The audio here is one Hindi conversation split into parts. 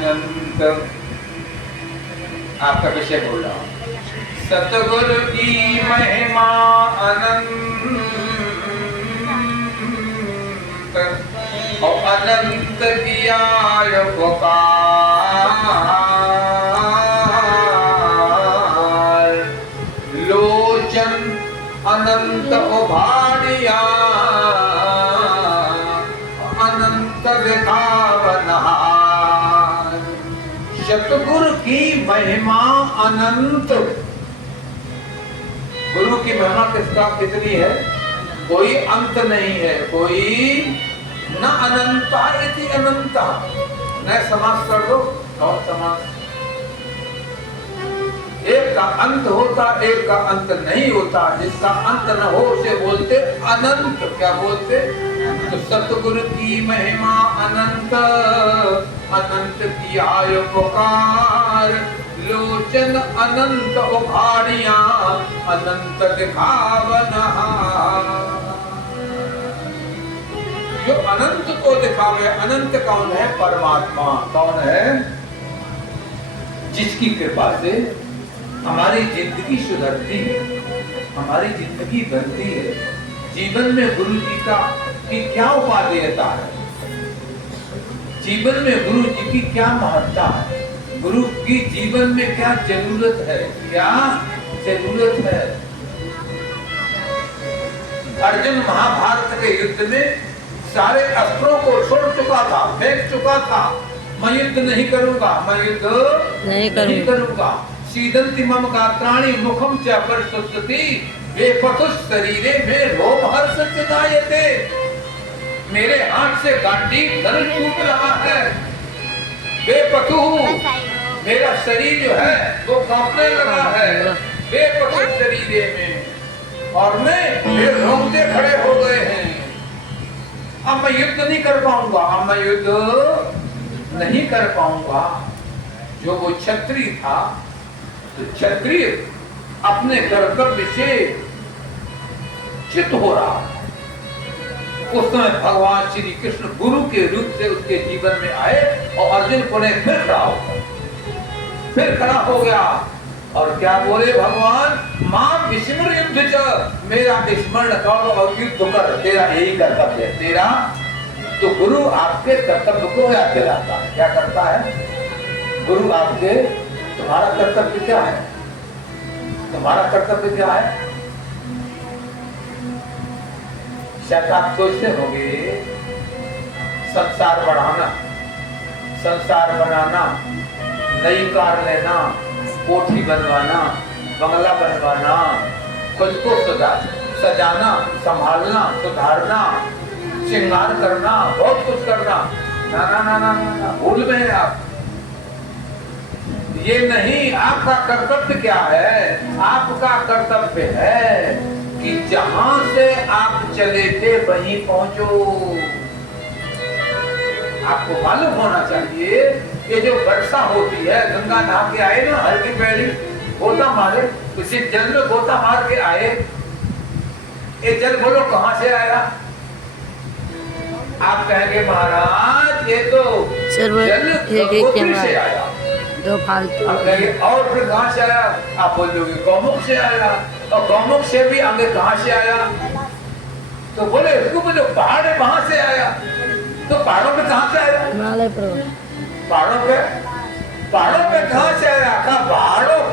अनंत। आपका विषय बोल रहा हूं। सतगुरु की महिमा अनंत और अनंत किया उपकार। लोचन अनंत उभारिया अनंत दिखावनहार। सतगुरु की महिमा अनंत। गुरु की महिमा किसका कितनी है? कोई अंत नहीं है। कोई न अनंता इति अनंता। न समास कर दो और समास। एक का अंत होता, एक का अंत नहीं होता। जिसका अंत न हो उसे बोलते अनंत। क्या बोलते? तो सतगुरु की महिमा अनंत, अनंत किया उपकार। लोचन अनंत उभारिया अनंत दिखावनहार। जो अनंत को दिखावे। अनंत कौन है? परमात्मा। कौन है? जिसकी कृपा से हमारी जिंदगी सुधरती है, हमारी जिंदगी बनती है। जीवन में गुरु जी की क्या उपादेयता है? जीवन में गुरु जी की क्या महत्ता है? गुरु की जीवन में क्या जरूरत है? क्या जरूरत है? अर्जुन महाभारत के युद्ध में सारे अस्त्रों को छोड़ चुका था, फेंक चुका था। मैं युद्ध नहीं करूंगा, मैं युद्ध नहीं करूंगा। सीदंति मम गात्राणि मुखम च प्रस्तुति बेपतुष शरीरे में रोम हर्ष चिदायते। मेरे हाथ से गांडीव धनुष टूट रहा है। बेपतु मेरा शरीर जो है वो कांपने लगा है। बेपतुष शरीरे में और मेरे रोंगटे खड़े हो गए हैं। अब मैं युद्ध नहीं कर पाऊंगा, अब मैं युद्ध नहीं कर पाऊंगा। जो वो क्षत्रिय था, तो क्षत्रिय अपने कर्तव्य से चित हो रहा है। उस समय भगवान श्री कृष्ण गुरु के रूप से उसके जीवन में आए और अर्जुन को ने फिर खड़ा हो गया। और क्या बोले भगवान? मां विस्मृत युद्ध च, मेरा स्मरण कर और युद्ध कर। तेरा यही कर्तव्य है तेरा। तो गुरु आपके कर्तव्य को याद दिलाता है। क्या करता है गुरु आपके? तुम्हारा कर्तव्य क्या है? तुम्हारा कर्तव्य क्या है? शायद आप सोचते होंगे संसार बढ़ाना, संसार बनाना, नई कार लेना, कोठी बनवाना, बंगला बनवाना, खुद को सजाना, संभालना, सुधारना, श्रृंगार करना, बहुत कुछ करना। ना ना ना ना ना, भूल गए आप। ये नहीं। आपका कर्तव्य क्या है? आपका कर्तव्य है कि जहां से आप चले थे वहीं पहुंचो। आपको मालूम होना चाहिए ये जो वर्षा होती है, गंगा नहा के आए ना, हल्की पैड़ी गोता मारे, उसी जल में गोता मार के आए। ये जल बोलो कहां से आया? आप कहेंगे महाराज ये तो जल गंगोत्री से आया। दो फालतू। आप कहेंगे और फिर कहां से आया? आप बोलोगे गौमुख से आया। और गौमुख से भी आगे कहां से आया? तो बोले इसको बोलो पहाड़ है वहां से आया। तो पहाड़ों पे कहां से आया? हिमालय पर्वत। पहाड़ों पे कहां से आया? कहा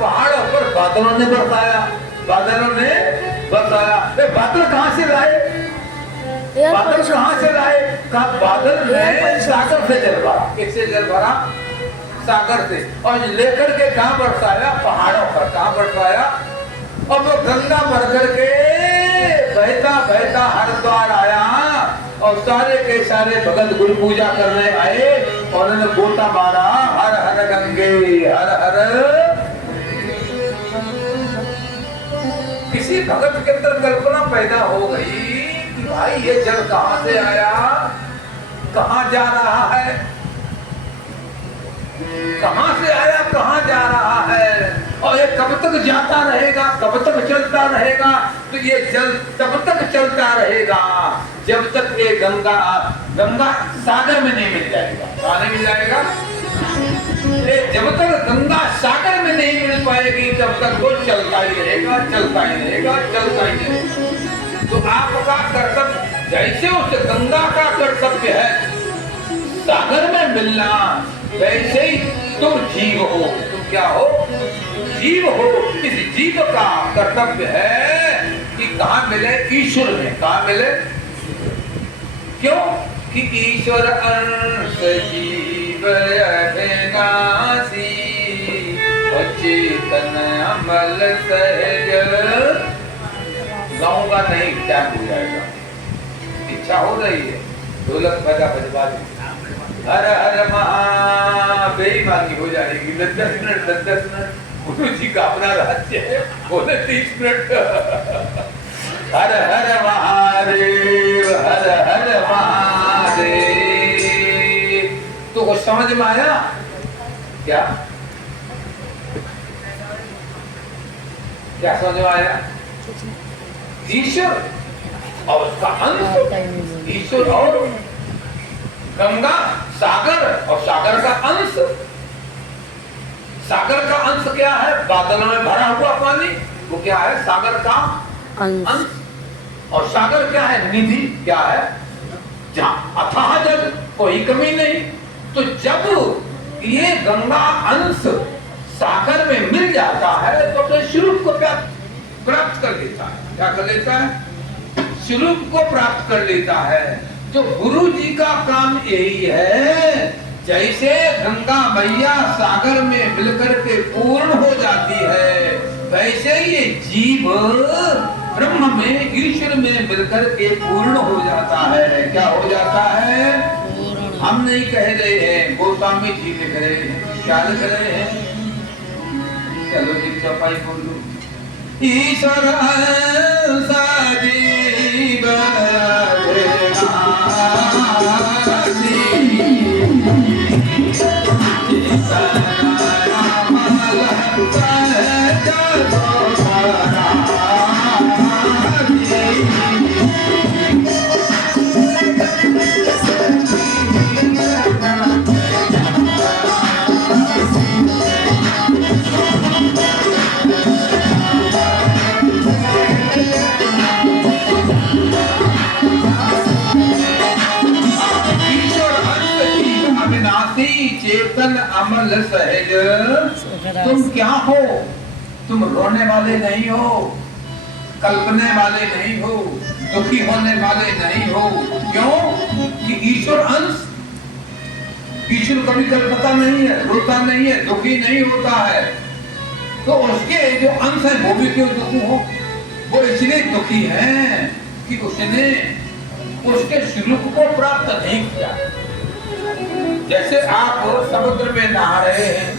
पहाड़ों पर बादलों ने बरसाया। बादलों ने बरसाया। बादल कहां से लाए? बादल कहां से लाए? कहा बादल में सागर से जल भरा। किससे जल भरा? सागर से। और लेकर के कहां बरसाया? पहाड़ों पर। कहां बरसाया? और वो गंगा भर करके बहता बहता हरिद्वार आया और सारे के सारे भगत गुरु पूजा करने आए और उन्होंने गोता मारा, हर हर गंगे हर हर। किसी भगत के अंदर कल्पना पैदा हो गई कि भाई ये जल कहां से आया, कहां जा रहा है, कहां से आया, कहां जा रहा है, और ये कब तक जाता रहेगा, कब तक चलता रहेगा। तो ये जल तब तक चलता रहेगा जब तक ये गंगा सागर में नहीं मिल जाएगा। कहां नहीं मिल जाएगा? जब तक गंगा सागर में नहीं मिल पाएगी तब तक वो चलता ही रहेगा, चलता ही रहेगा, चलता ही रहेगा। तो आपका कर्तव्य जैसे उस गंगा का कर्तव्य है सागर में मिलना, वैसे ही तुम जीव हो। तुम क्या हो? जीव हो। इस जीव का कर्तव्य है कि कहाँ मिले? ईश्वर में। कहाँ मिले? क्यों? कि ईश्वर अंश जीव अविनाशी चेतन अमल सहज। गाऊंगा नहीं, क्या हो जाएगा? इच्छा हो रही है, ढोलक बजा बजवा दो। हर हर महा बेईमानी हो जाएगी। 10 मिनट गुरु जी का अपना राज्य है, बोले 30 मिनट। हर हर महादेव, हर हर महादेव। तो कुछ समझ में आया क्या? क्या समझ में आया? ईश्वर और उसका अंश, ईश्वर और गंगा, सागर और सागर का अंश। सागर का अंश क्या है? बादलों में भरा हुआ पानी, वो क्या है? सागर का अंश। और सागर क्या है? निधि। क्या है? जहां अथाह जल, कोई कमी नहीं। तो जब ये गंगा अंश सागर में मिल जाता है तो अपने स्वरूप को प्राप्त कर लेता है। क्या कर लेता है? स्वरूप को प्राप्त कर लेता है। तो गुरु जी का काम यही है, जैसे गंगा मैया सागर में मिलकर के पूर्ण हो जाती है, वैसे ये जीव ब्रह्म में, ईश्वर में मिलकर के पूर्ण हो जाता है। क्या हो जाता है? हम नहीं कह रहे हैं, गोस्वामी जी लिख रहे हैं। क्या लिख रहे हैं? चलो जी सफाई बोलो। ईश्वर सजीव चेतन अमल सहज। तुम क्या हो? तुम रोने वाले नहीं हो, कल्पने वाले नहीं हो, दुखी होने वाले नहीं हो। क्यों? कि ईश्वर अंश, ईश्वर कभी कल्पता नहीं है, रोता नहीं है, दुखी नहीं होता है। तो उसके जो अंश है वो भी क्यों दुखी हो? वो इसलिए दुखी है कि उसने उसके स्वरूप को प्राप्त नहीं किया। जैसे आप समुद्र में नहा रहे हैं,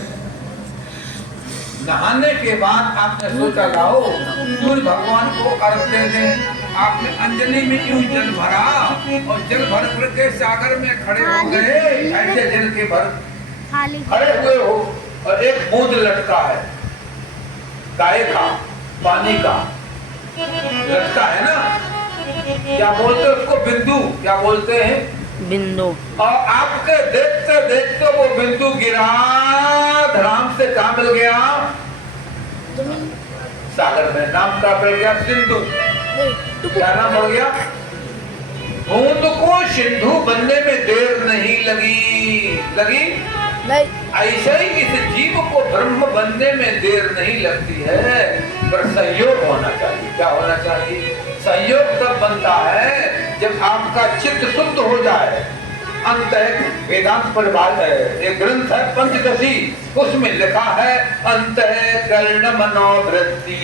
नहाने के बाद आपने सोचा लाओ सूर्य भगवान को अर्घ दे दें। आपने अंजलि में यूं जल भरा और जल भर करके सागर में खड़े हो गए। ऐसे जल के भर खड़े हुए हो और एक बूंद लटका है, गाय का, पानी का लटका है ना। क्या बोलते हैं उसको? बिंदु। क्या बोलते हैं? बिंदु। और आपके देखते देखते वो बिंदु गिरा, धड़ाम से कहाँ मिल गया? सागर में। नाम का पड़ गया सिंधु। क्या नाम पड़ गया? बूंद को सिंधु बनने में देर नहीं लगी नहीं। ऐसे ही इस जीव को ब्रह्म बनने में देर नहीं लगती है, पर संयोग होना चाहिए। क्या होना चाहिए? संयोग तब बनता है जब आपका चित्त शुद्ध हो जाए। अंत वेदांत परिभाषा है, एक ग्रंथ है पंचदशी, उसमें लिखा है अंतःकरण मनोवृत्ति,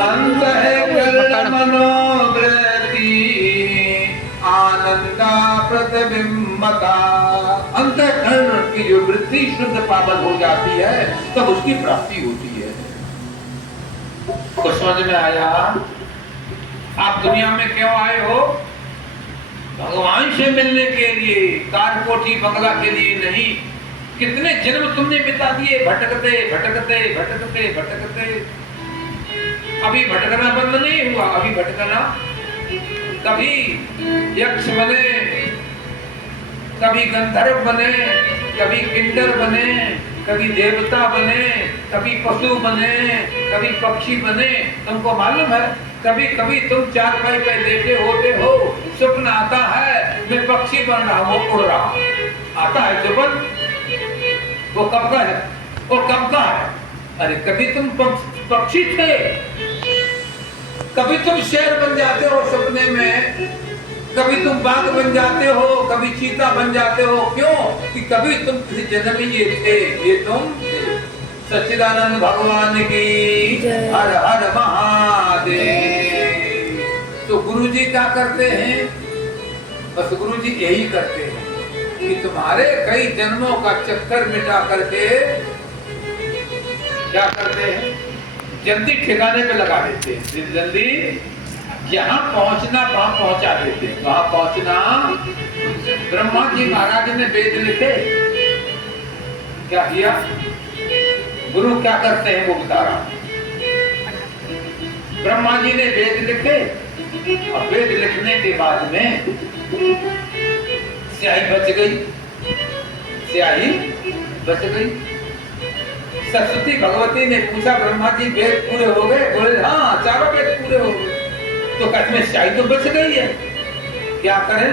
अंतःकरण मनोवृत्ति आनंदा प्रतिबिंबता। अंतःकरण की जो वृत्ति शुद्ध पावन हो जाती है तब उसकी प्राप्ति होती है। कुछ समझ में आया? आप दुनिया में क्यों आए हो? भगवान से मिलने के लिए, कार कोठी बंगला के लिए नहीं। कितने जन्म तुमने बिता दिए भटकते भटकते भटकते भटकते। अभी भटकना बंद नहीं हुआ, अभी भटकना। कभी यक्ष बने, कभी गंधर्व बने, कभी किन्नर बने, कभी देवता बने, कभी पशु बने, कभी पक्षी बने। तुमको मालूम है कभी कभी तुम चारपाई पे लेटे होते हो, स्वप्न आता है मैं पक्षी बन रहा हूँ, उड़ रहा हूँ, आता है स्वप्न। वो कब का है? वो कब का है? अरे कभी तुम पक्षी थे, कभी तुम शेर बन जाते हो सपने में, कभी तुम बाघ बन जाते हो, कभी चीता बन जाते हो। क्यों? कि कभी तुम किसी जन्म में ये थे, ये तुम थे। सच्चिदानंद भगवान की हर हर महादेव। तो गुरु जी क्या करते हैं? बस गुरु जी यही करते हैं कि तुम्हारे कई जन्मों का चक्कर मिटा करके क्या करते हैं, जल्दी ठिकाने पे लगा देते हैं। जल्दी यहाँ पहुंचना वहां पहुंचा देते हैं। वहां पहुंचना, ब्रह्मा जी महाराज ने वेद लिखे, क्या किया? गुरु क्या करते हैं वो बता रहा हूं। ब्रह्मा जी ने वेद लिखे और वेद लिखने के बाद में स्याही बच गई, स्याही बच गई। सरस्वती भगवती ने पूछा ब्रह्मा जी वेद पूरे हो गए? बोले हाँ, चारों वेद पूरे हो गए। तो कहते में स्याही तो बच गई है, क्या करें?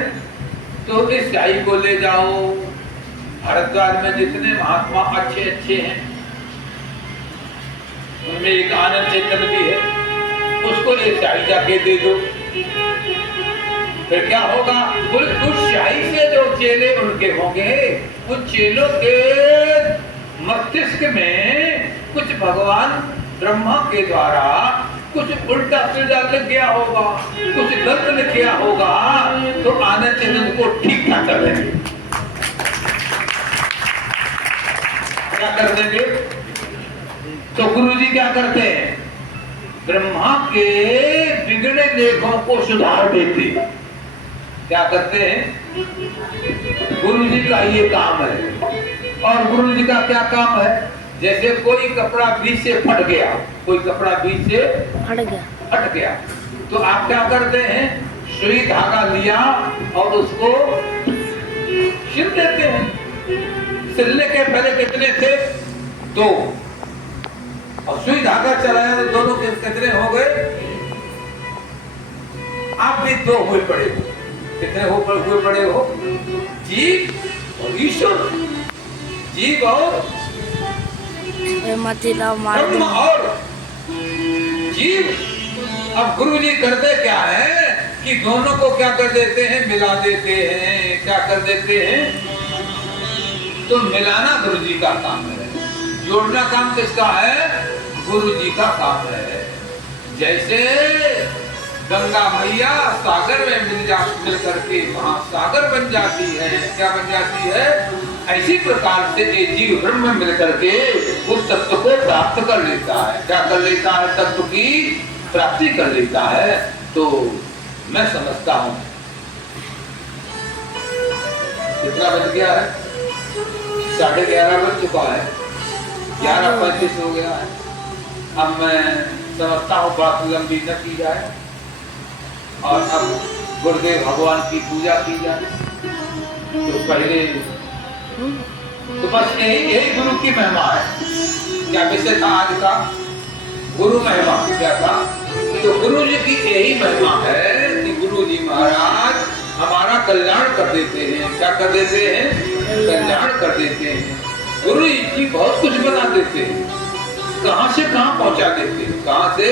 तो इस स्याही को ले जाओ, हरिद्वार में जितने महात्मा अच्छे अच्छे हैं उनमें एक आनंद चेतन भी है, उसको ये स्याही जाके दे दो। फिर क्या होगा? उस स्याही से जो चेले उनके होंगे, उन चेलों के मस्तिष्क में कुछ भगवान ब्रह्मा के द्वारा कुछ उल्टा सीधा लिख गया होगा, कुछ गलत लिख गया होगा, तो आनंद चेतन को ठीक ठाक कर देंगे। क्या कर देंगे? तो गुरु जी क्या करते हैं? ब्रह्मा के बिगड़े लेखों को सुधार देते। क्या करते हैं? गुरु जी का ये काम है। और गुरु जी का क्या काम है? जैसे कोई कपड़ा बीच से फट गया, कोई कपड़ा बीच से हट गया, तो आप क्या करते हैं? सुई धागा लिया और उसको सिल देते हैं। सिलने के पहले कितने थे? 2, और सुई धागा चलाया तो दोनों के कितने हो गए? आप भी 2 हुए पड़े हो। कितने हुए पड़े हो? जीव और ईश्वर, जीव और ब्रह्म और जीव। अब गुरु जी करते क्या है कि दोनों को क्या कर देते हैं? मिला देते हैं। क्या कर देते हैं? तो मिलाना गुरु जी का काम है, जोड़ना काम किसका है? गुरु जी का काम है। जैसे गंगा मैया सागर में मिल करके वहां सागर बन जाती है, क्या बन जाती है? ऐसी प्रकार से ये जीव ब्रह्म में मिल करके उस तत्व को प्राप्त कर लेता है। क्या कर लेता है? तत्व की प्राप्ति कर लेता है। तो मैं समझता हूं कितना बज गया है? 11:30 बज चुका है, 11:35 हो गया है। अब मैं समझता हूँ बात लंबी न की जाए और अब गुरुदेव भगवान की पूजा की जाए। तो पहले तो बस यही गुरु की महिमा है। क्या विषय था आज का? गुरु महिमा। क्या था? तो गुरु जी की यही महिमा है कि गुरु जी महाराज हमारा कल्याण कर देते हैं। क्या कर देते हैं? कल्याण कर देते हैं। गुरु जी बहुत कुछ बना देते हैं, कहां से कहां पहुंचा देते हैं, कहां से।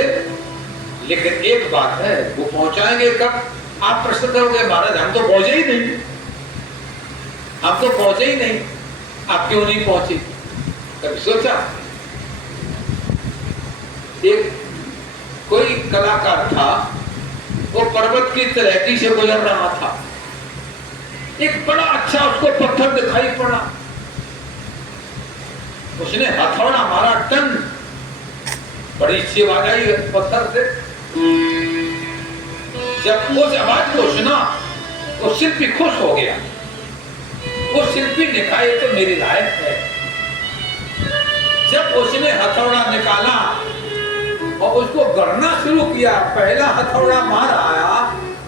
लेकिन एक बात है, वो पहुंचाएंगे कब? आप प्रश्न करोगे महाराज हम तो पहुंचे ही नहीं, हम तो पहुंचे ही नहीं। आप क्यों नहीं पहुंचे? कभी सोचा? एक कोई कलाकार था, वो पर्वत की तलहटी से गुजर रहा था। एक बड़ा अच्छा उसको पत्थर दिखाई पड़ा, उसने हथौड़ा मारा, टन, बड़ी अच्छी आवाज आई पत्थर से। जब उस आवाज को सुना वो शिल्पी खुश हो गया। वो शिल्पी दिखाई तो मेरी लायक है। जब उसने हथौड़ा निकाला और उसको गढ़ना शुरू किया, पहला हथौड़ा मार आया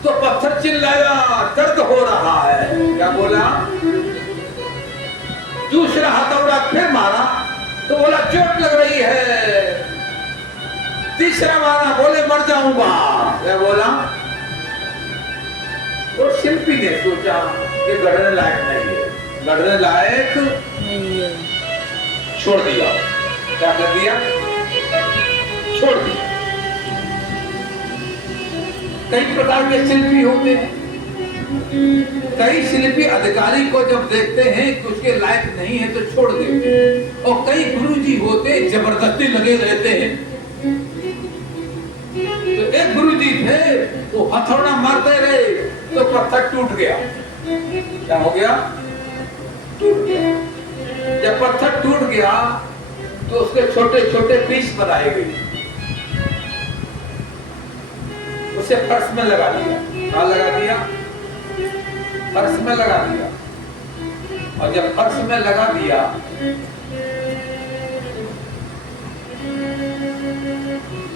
तो पत्थर चिल्लाया, दर्द हो रहा है। क्या बोला? दूसरा हथौड़ा फिर मारा तो बोला चोट लग रही है। तीसरा मारा, बोले मर जाऊंगा। क्या बोला? वो शिल्पी ने सोचा कि गढ़ने लायक नहीं है, गढ़ने लायक नहीं है, छोड़ दिया। क्या कर दिया? छोड़ दिया। कई प्रकार के शिल्पी होते हैं। कई शिल्पी अधिकारी को जब देखते हैं कि उसके लायक नहीं है तो छोड़ देते हैं, और कई गुरुजी होते जबरदस्ती लगे रहते हैं। तो एक गुरुजी थे, वो हथौड़ा मारते रहे तो पत्थर टूट गया। क्या हो गया? टूट गया। जब पत्थर टूट गया तो उसके छोटे छोटे पीस बनाए गए, उसे फर्श में लगा दिया। कहाँ लगा दिया? फर्श में लगा दिया। और जब फर्श में लगा दिया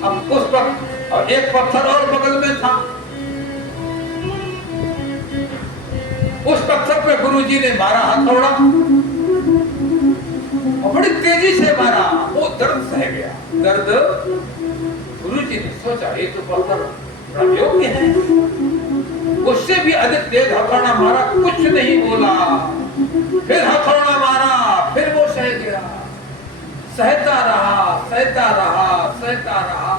अब उस पर, और एक पत्थर और बगल में था, उस पत्थर पे गुरुजी ने मारा हथौड़ा, और बड़ी तेजी से मारा। वो दर्द सह गया। दर्द, गुरुजी ने सोचा ये तो पत्थर योग्य है, उससे भी अधिक तेज हथौड़ा मारा, कुछ नहीं बोला। फिर हथौड़ा मारा, फिर वो सह गया। सहता रहा, सहता रहा, सहता रहा।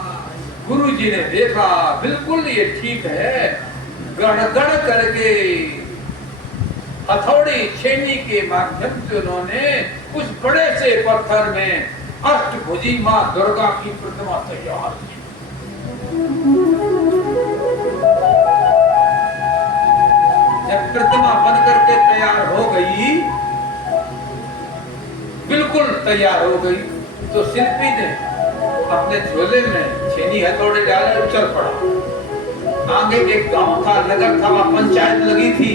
गुरुजी ने देखा बिल्कुल ये ठीक है। गड़गड़ करके हथौड़ी छेनी के माध्यम से उन्होंने उस बड़े से पत्थर में अष्टभुजी मां दुर्गा की प्रतिमा तैयार की। जब प्रतिमा बन करके तैयार हो गई, बिल्कुल तैयार हो गई, तो शिल्पी ने अपने झोले में छेनी हथौड़े डाले और चल पड़ा। आगे एक गांव था, नगर था, वहां पंचायत लगी थी।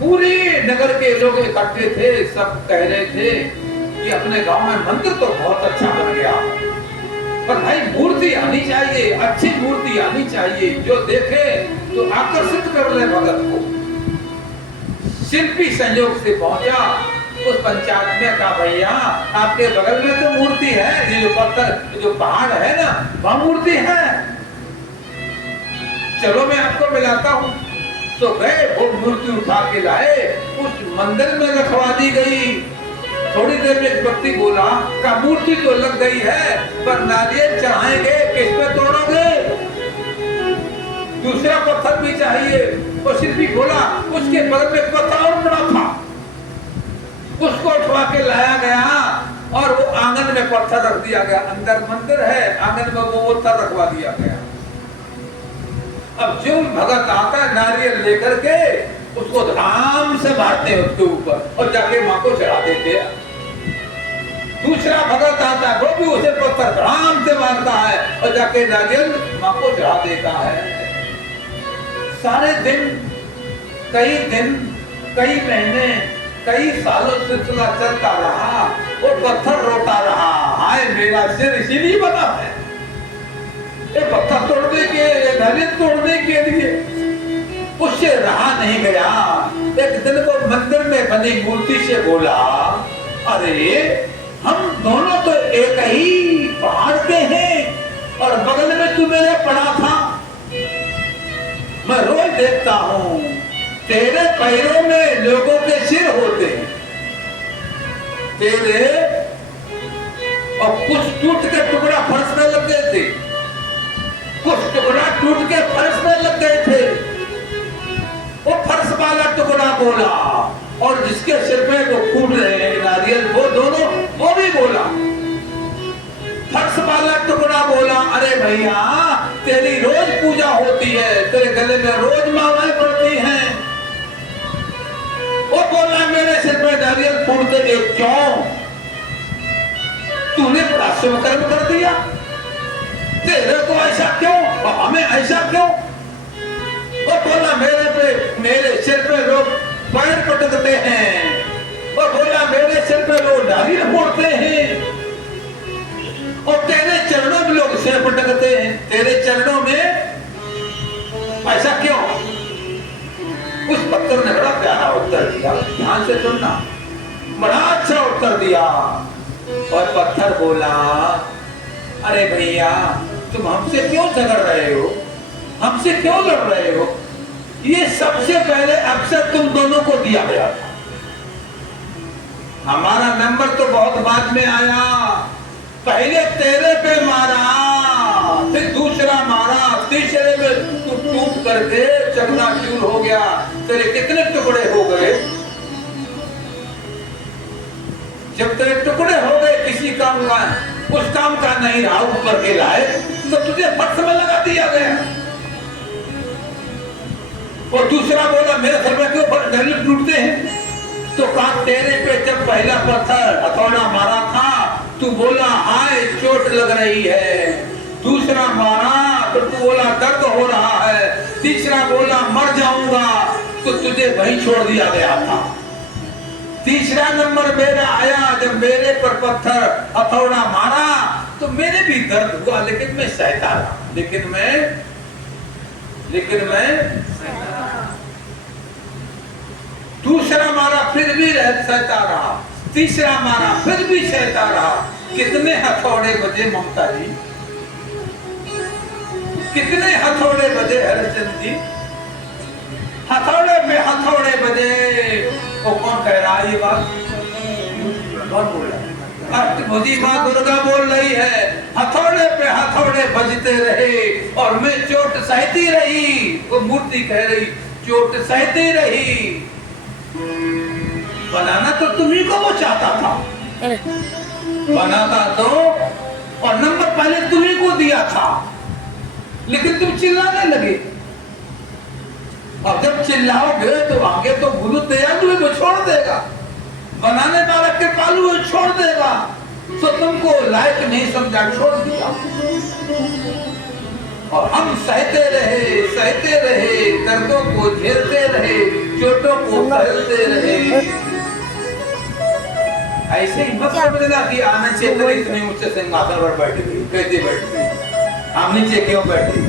पूरे नगर के लोग इकट्ठे थे, सब कह रहे थे कि अपने गांव में मंदिर तो बहुत अच्छा बन गया, पर भाई मूर्ति आनी चाहिए, अच्छी मूर्ति आनी चाहिए, जो देखे तो आकर्षित कर ले भगत को। शिल्पी संयोग से पहुंचा उस पंचायत में, कहा भैया आपके बगल में तो मूर्ति है, ये जो पत्थर जो पहाड़ है ना, वहां मूर्ति है, चलो मैं आपको मिलाता हूँ। तो गए, वो मूर्ति उठा के लाए, उस मंदिर में रखवा दी गई। थोड़ी देर में एक व्यक्ति बोला का मूर्ति तो लग गई है, पर नारियल चढ़ाएंगे किस पे तोड़ोगे? दूसरा पत्थर भी चाहिए। वो शिल्पी बोला उसके बगल में पत्थर और बड़ा था, उसको उठवा के लाया गया और वो आंगन में पत्थर रख दिया गया। अंदर मंदिर है, आंगन में वो पत्थर रखवा दिया गया। अब जो भगत आता है नारियल लेकर के उसको धाम से मारते हैं उसके ऊपर और जाके मां को चढ़ा देते हैं। दूसरा भगत आता है, वो भी उसे पत्थर धाम से मारता है और जाके नारियल मां को चढ़ा देता है। सारे दिन, कई महीने, कई सालों सिलसिला चलता रहा। वो पत्थर रोता रहा, हाय मेरा सिर इसीलिए बना है, ये पत्थर तोड़ने के, नारियल तोड़ने के लिए। उससे रहा नहीं गया। एक दिन वो मंदिर में बनी मूर्ति से बोला, अरे हम दोनों तो एक ही पहाड़ के हैं और बगल में तू मेरे पड़ा था, मैं रोज देखता हूँ तेरे पैरों में लोगों के सिर होते हैं, तेरे, और कुछ टूट के टुकड़ा फर्श में लग गए थे, कुछ टुकड़ा टूट के फर्श में लग गए थे। वो फर्श वाला टुकड़ा बोला और जिसके सिर पे वो फूट रहे हैं नारियल, वो दोनों, वो भी बोला। फर्श वाला टुकड़ा बोला, अरे भैया तेरी रोज पूजा होती है, तेरे गले में रोज मालाएं पड़ती हैं। वो बोला मेरे सिर पे नारियल फूटते देख क्यों? तूने बड़ा शुभ कर्म कर दिया, तेरे को ऐसा क्यों और हमें ऐसा क्यों? वो बोला मेरे सिर पे लोग पैर पटकते हैं, वो बोला मेरे सिर पे लोग नारियल फोड़ते हैं, और तेरे चरणों में लोग सिर पटकते हैं, तेरे चरणों में ऐसा क्यों? उस पत्थर ने बड़ा प्यारा उत्तर दिया, ध्यान से सुनना, बड़ा अच्छा उत्तर दिया। और पत्थर बोला, अरे भैया तुम हमसे क्यों झगड़ रहे हो, हमसे क्यों लड़ रहे हो? ये सबसे पहले अवसर तुम दोनों को दिया गया था, हमारा नंबर तो बहुत बाद में आया। पहले तेरे पे मारा, फिर दूसरा मारा, तीसरे में तू टूट करके चकनाचूर हो गया। तेरे कितने टुकड़े हो गए? जब तेरे टुकड़े हो गए किसी काम का, उस काम का नहीं रहा ऊपर के लाए, तो तुझे फट में लगा दिया गया। और दूसरा बोला मेरे घर में क्यों डंडे टूटते हैं? तो कहा तेरे पे जब पहला पत्थर हथौड़ा मारा था तू बोला हाय चोट लग रही है, दूसरा मारा तो तू बोला दर्द हो रहा है, तीसरा बोला मर जाऊंगा, तो तुझे वहीं छोड़ दिया गया था। तीसरा नंबर मेरा आया, जब मेरे पर पत्थर हथौड़ा मारा तो मेरे भी दर्द हुआ, लेकिन मैं सहता रहा, लेकिन मैं दूसरा मारा फिर भी सहता रहा, तीसरा मारा फिर भी सहता रहा। कितने हथौड़े बजे ममता जी, कितने हथौड़े बजे हरिचंद जी? हथौड़े पे हथौड़े बजे। वो कौन कह रहा है ये बात? कौन बोल रहा है? अष्टभुजी माँ दुर्गा बोल रही है, हथौड़े पे हथौड़े बजते रहे और मैं चोट सहती रही। वो मूर्ति कह रही चोट सहती रही। बनाना तो तुम्ही को वो चाहता था, बनाता तो और नंबर पहले तुम्ही को दिया था, लेकिन तुम चिल्लाने लगे। और जब चिल्लाओगे तो आगे तो गुरु दयालु को छोड़ देगा, बनाने वाला कृपालु को छोड़ देगा। तो तुमको लायक नहीं समझा, छोड़ दिया। और हम सहते रहे, दर्दों को झेलते रहे, चोटों को सहते रहे। ऐसे ही मत समझना कि आना चेतन इतने ऊंचे सिंहासन पर बैठ गई, कैसे बैठ गई, हम नीचे क्यों बैठी?